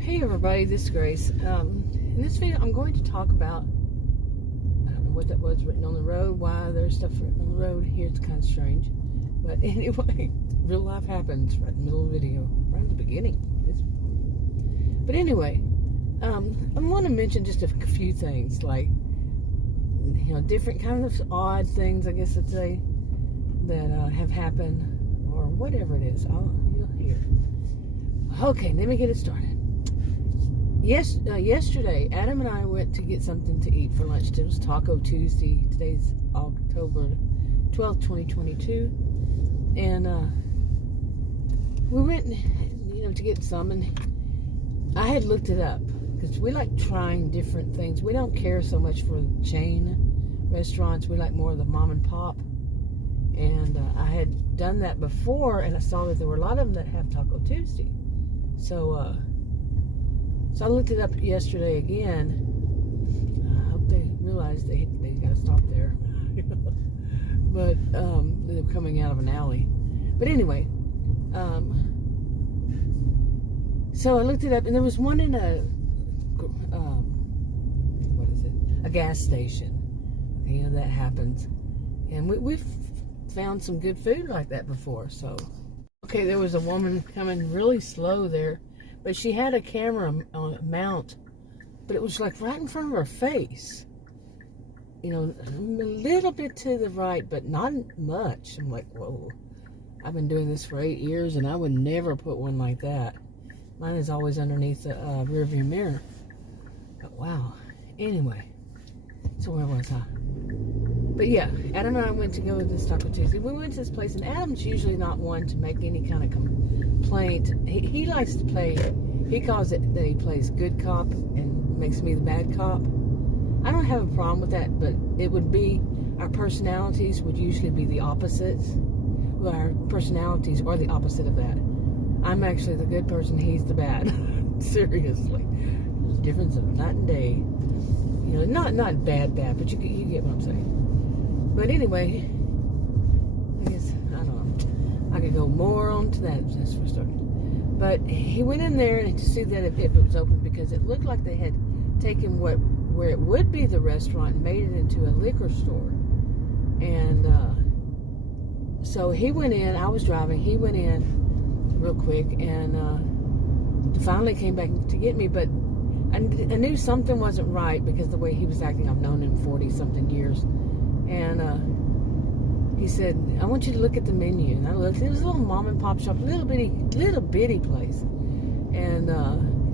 Hey everybody, this is Grace. In this video I'm going to talk about, I don't know what that was written on the road, why there's stuff written on the road. Here it's kind of strange. But anyway, real life happens right in the middle of the video, right in the beginning. But anyway, I want to mention just a few things, like, different kind of odd things, I guess I'd say, that have happened, or whatever it is. You'll hear. Okay, let me get it started. Yesterday, Adam and I went to get something to eat for lunch. It was Taco Tuesday. Today's October 12th, 2022. And we went, to get some. And I had looked it up because we like trying different things. We don't care so much for chain restaurants. We like more of the mom and pop. And I had done that before, and I saw that there were a lot of them that have Taco Tuesday. So I looked it up yesterday again. I hope they realize they got to stop there. But they're coming out of an alley. But anyway, so I looked it up, and there was one in a gas station. That happens, and we've found some good food like that before. So, okay, there was a woman coming really slow there. But she had a camera mount, but it was like right in front of her face. A little bit to the right, but not much. I'm like, whoa. I've been doing this for 8 years, and I would never put one like that. Mine is always underneath the rearview mirror. But wow. Anyway, so where was I? But yeah, Adam and I went to go to this Taco Tuesday. We went to this place, and Adam's usually not one to make any kind of complaint. He likes to play, he calls it that he plays good cop and makes me the bad cop. I don't have a problem with that, but it would be, our personalities would usually be the opposites. Well, our personalities are the opposite of that. I'm actually the good person, he's the bad. Seriously. There's a difference of night and day. Not bad, but you get what I'm saying. But anyway, I guess, I don't know. I could go more on to that just for starting. But he went in there and to see that if it was open, because it looked like they had taken where it would be the restaurant and made it into a liquor store. And so he went in, I was driving, he went in real quick and finally came back to get me, but I knew something wasn't right because the way he was acting. I've known him 40-something years. And he said, I want you to look at the menu. And I looked. It was a little mom and pop shop, little bitty place. And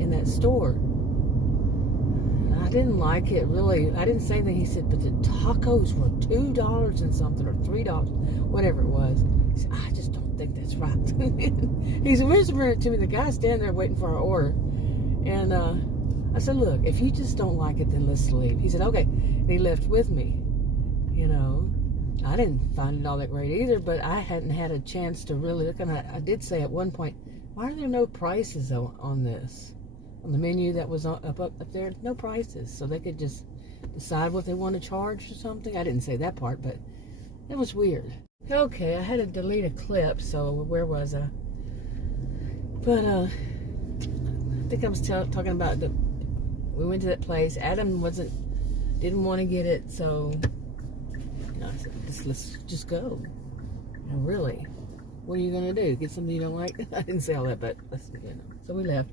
in that store. And I didn't like it, really. I didn't say anything. He said, but the tacos were $2 and something, or $3, whatever it was. He said, I just don't think that's right. He's whispering it to me. The guy's standing there waiting for our order. And I said, look, if you just don't like it, then let's leave. He said, okay. And he left with me. I didn't find it all that great either, but I hadn't had a chance to really look. And I did say at one point, why are there no prices on this? On the menu that was up there, no prices. So they could just decide what they want to charge or something. I didn't say that part, but it was weird. Okay, I had to delete a clip, so where was I? But I think I was talking about we went to that place. Adam didn't want to get it, so I said, let's just go. Really, what are you gonna do? Get something you don't like? I didn't say all that, but so we left.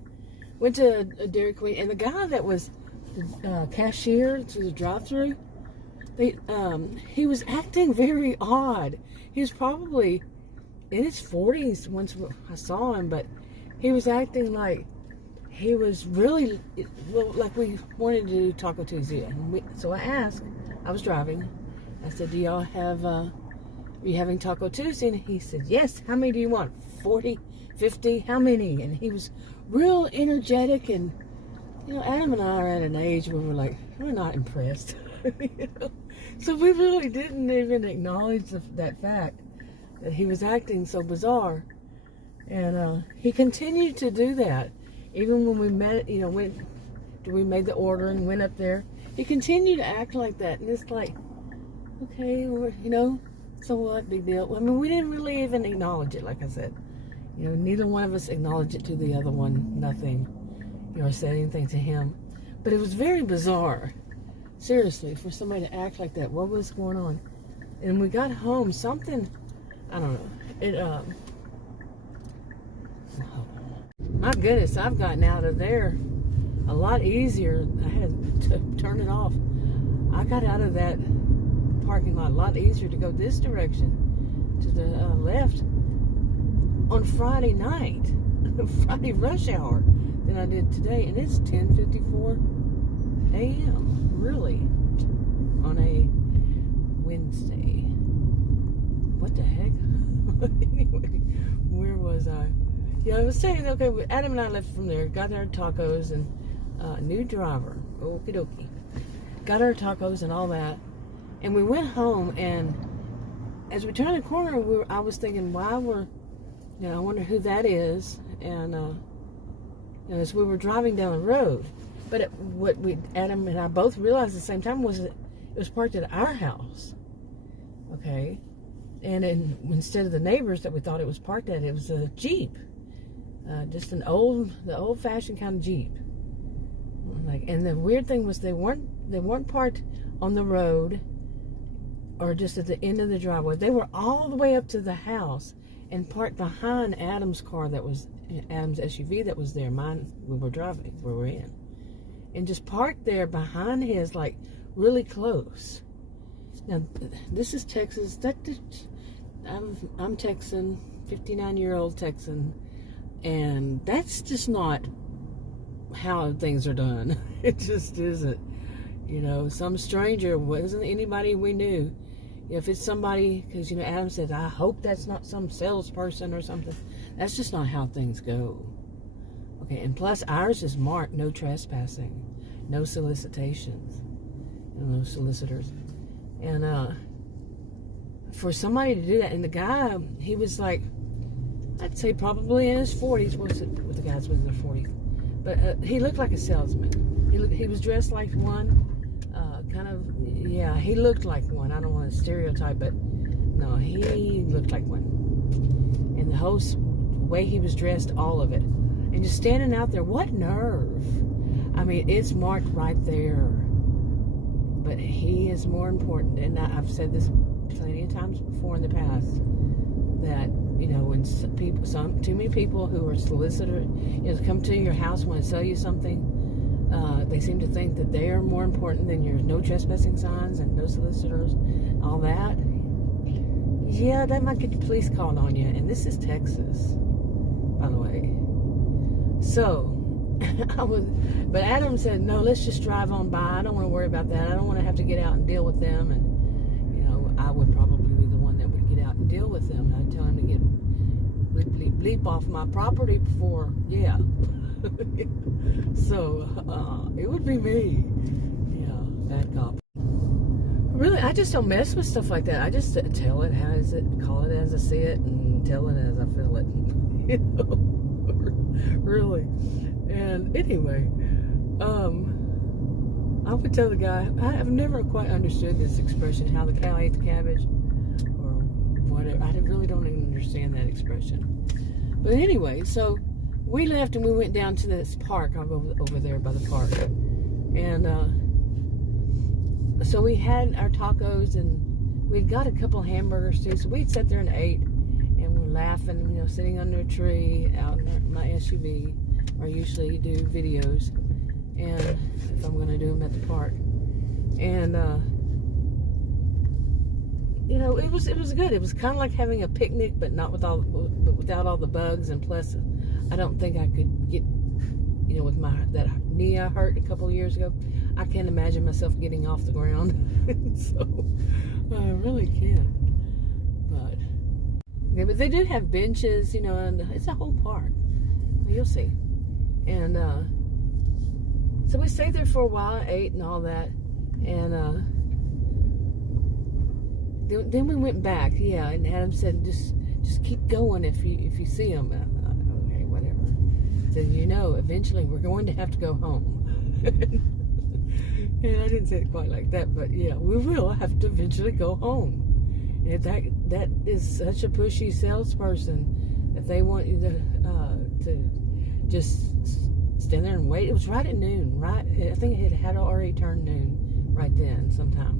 Went to a Dairy Queen, and the guy that was the cashier to the drive-thru, he was acting very odd. He was probably in his 40s once I saw him, but he was acting like he was really, like we wanted to do Taco Tuesday. So I asked, I was driving, I said, do y'all have, are you having Taco Tuesday? And he said, yes. How many do you want? 40, 50, how many? And he was real energetic, and, Adam and I are at an age where we're not impressed. So we really didn't even acknowledge that fact, that he was acting so bizarre. And he continued to do that. Even when we met, we made the order and went up there, he continued to act like that. And it's like, okay, so what, big deal. I mean, we didn't really even acknowledge it, like I said. Neither one of us acknowledged it to the other one, nothing. or said anything to him. But it was very bizarre, seriously, for somebody to act like that. What was going on? And we got home, something, I don't know, my goodness, I've gotten out of there a lot easier. I had to turn it off. I got out of that parking lot a lot easier to go this direction, to the left, on Friday night, Friday rush hour, than I did today. And it's 10:54 a.m., really, on a Wednesday. What the heck? Anyway, where was I? Yeah, I was saying, okay, Adam and I left from there, got our tacos, and new driver, okie dokie. Got our tacos and all that, and we went home, and as we turned the corner, I was thinking, I wonder who that is, and as we were driving down the road, but Adam and I both realized at the same time was that it was parked at our house, okay, and instead of the neighbors that we thought it was parked at, it was a Jeep, just the old-fashioned kind of Jeep. And the weird thing was they weren't parked on the road or just at the end of the driveway. They were all the way up to the house and parked behind Adam's car, Adam's SUV that was there. Mine, we were in. And just parked there behind his, like, really close. Now, this is Texas. I'm Texan, 59-year-old Texan, and that's just not how things are done. It just isn't. Some stranger, wasn't anybody we knew. If it's somebody, because Adam said, I hope that's not some salesperson or something. That's just not how things go. Okay, and plus ours is marked no trespassing, no solicitations, no solicitors. And for somebody to do that, and the guy, he was like, I'd say probably in his 40s. What's it with the guys with their 40s? But he looked like a salesman. He was dressed like one, he looked like one. I don't want to stereotype, but no, he looked like one. And the whole way he was dressed, all of it. And just standing out there, what nerve. I mean, it's marked right there. But he is more important. And I've said this plenty of times before in the past, that when too many people who are solicitors, come to your house, want to sell you something, they seem to think that they are more important than your no trespassing signs and no solicitors, all that. Yeah, that might get the police called on you. And this is Texas, by the way. So, but Adam said, no, let's just drive on by. I don't want to worry about that. I don't want to have to get out and deal with them. And, I would probably be the one that would get out and deal with them. I'd tell him to get bleep, bleep, bleep off my property before, yeah. So, it would be me. Yeah, bad cop. Really, I just don't mess with stuff like that. I just tell it as it, call it as I see it, and tell it as I feel it. Really. And anyway, I would tell the guy, I've never quite understood this expression, how the cow ate the cabbage, or whatever. I really don't even understand that expression. But anyway, so we left and we went down to this park. I'll go over there by the park. And so we had our tacos, and we'd got a couple hamburgers too. So we'd sat there and ate, and we're laughing, sitting under a tree out in my SUV. Or usually do videos, and if I'm going to do them at the park. And it was good. It was kind of like having a picnic, but not without all the bugs. And plus, I don't think I could get, with that knee I hurt a couple of years ago, I can't imagine myself getting off the ground. So I really can't. But they do have benches, and it's a whole park. You'll see. And so we stayed there for a while, ate and all that, and then we went back. Yeah, and Adam said, just keep going if you see them. Okay, whatever. Said, eventually we're going to have to go home. And I didn't say it quite like that, but yeah, we will have to eventually go home. And that is such a pushy salesperson that they want you to just stand there and wait. It was right at noon, right? I think it had already turned noon right then sometime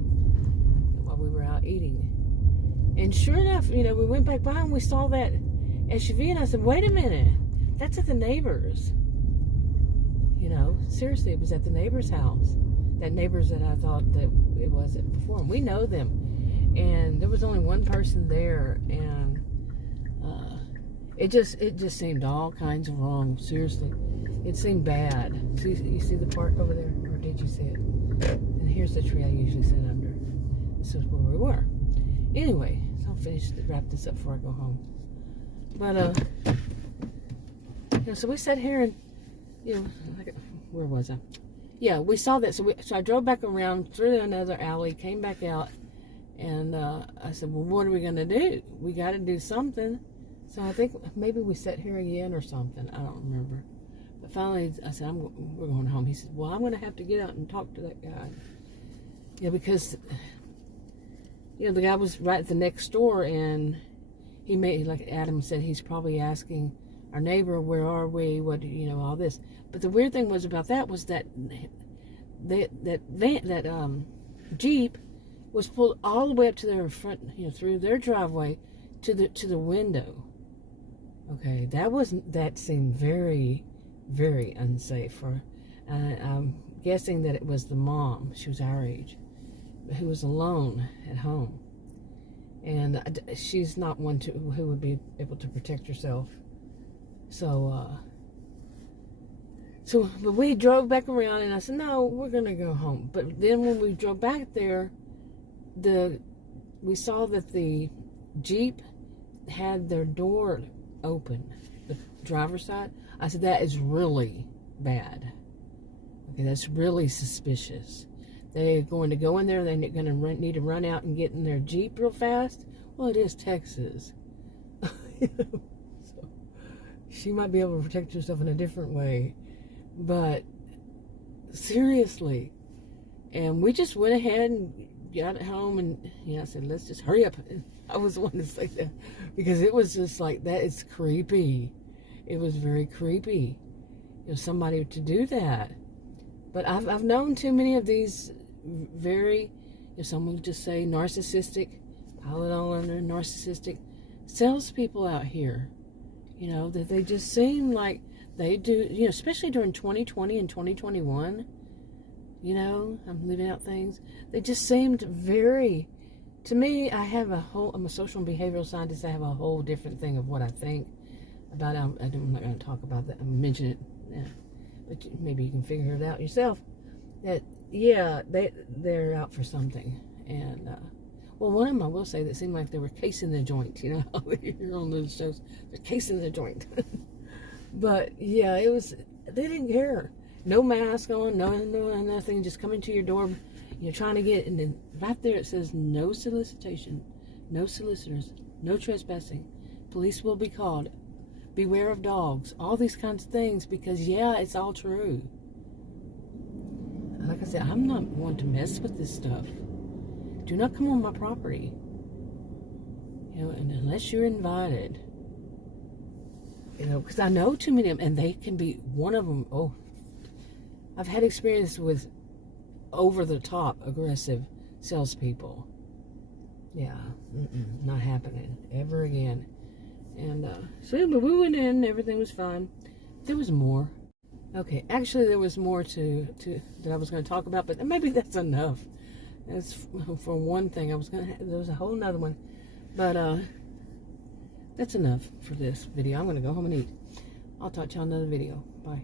while we were out eating. And sure enough, we went back by and we saw that SUV, and I said, wait a minute, that's at the neighbor's. Seriously, it was at the neighbor's house. That neighbor's that I thought that it was before. And we know them. And there was only one person there, and it just seemed all kinds of wrong. Seriously, it seemed bad. You see the part over there, or did you see it? And here's the tree I usually sit under. This is where we were. Anyway, so I'll wrap this up before I go home. But so we sat here and where was I? Yeah, we saw that. So I drove back around through another alley, came back out, and I said, well, what are we going to do? We got to do something. So I think maybe we sat here again or something. I don't remember. But finally, I said, we're going home. He said, well, I'm going to have to get out and talk to that guy. Yeah, because, the guy was right at the next door, and he made, like Adam said, he's probably asking our neighbor, where are we? What, all this. But the weird thing was about that was that Jeep was pulled all the way up to their front, through their driveway to the window. Okay, that seemed very, very unsafe. I'm guessing that it was the mom. She was our age, who was alone at home, and she's not one who would be able to protect herself. But we drove back around, and I said, no, we're going to go home. But then when we drove back there, we saw that the Jeep had their door open, the driver's side. I said, that is really bad. Okay, that's really suspicious. They're going to go in there, they're going to need to run out and get in their Jeep real fast. Well, it is Texas. So she might be able to protect herself in a different way. But seriously, and we just went ahead and got it home, and I said, let's just hurry up. I was the one to say that, because it was just like, that is creepy. It was very creepy, somebody to do that. But I've known too many of these very, someone would just say narcissistic, pile it all under narcissistic salespeople out here. That they just seem like they do, especially during 2020 and 2021, I'm living out things. They just seemed very, to me, I'm a social and behavioral scientist. I have a whole different thing of what I think about it. I'm not going to talk about that. I'm mentioning it, but maybe you can figure it out yourself. That, yeah, they're out for something. And, well, one of them I will say that seemed like they were casing the joint, you're on those shows, they're casing the joint. But yeah, they didn't care. No mask on, no nothing, just coming to your door, trying to get, and then right there it says no solicitation, no solicitors, no trespassing, police will be called, beware of dogs, all these kinds of things, because yeah, it's all true. Like I said, I'm not one to mess with this stuff. Do not come on my property, and unless you're invited. Because I know too many of them, and they can be one of them. Oh, I've had experience with over-the-top aggressive salespeople. Yeah, not happening ever again. And so anyway, we went in, and everything was fine. There was more. Okay, actually, there was more to that I was going to talk about, but maybe that's enough. That's for one thing. There was a whole nother one, but that's enough for this video. I'm going to go home and eat. I'll talk to y'all in another video. Bye.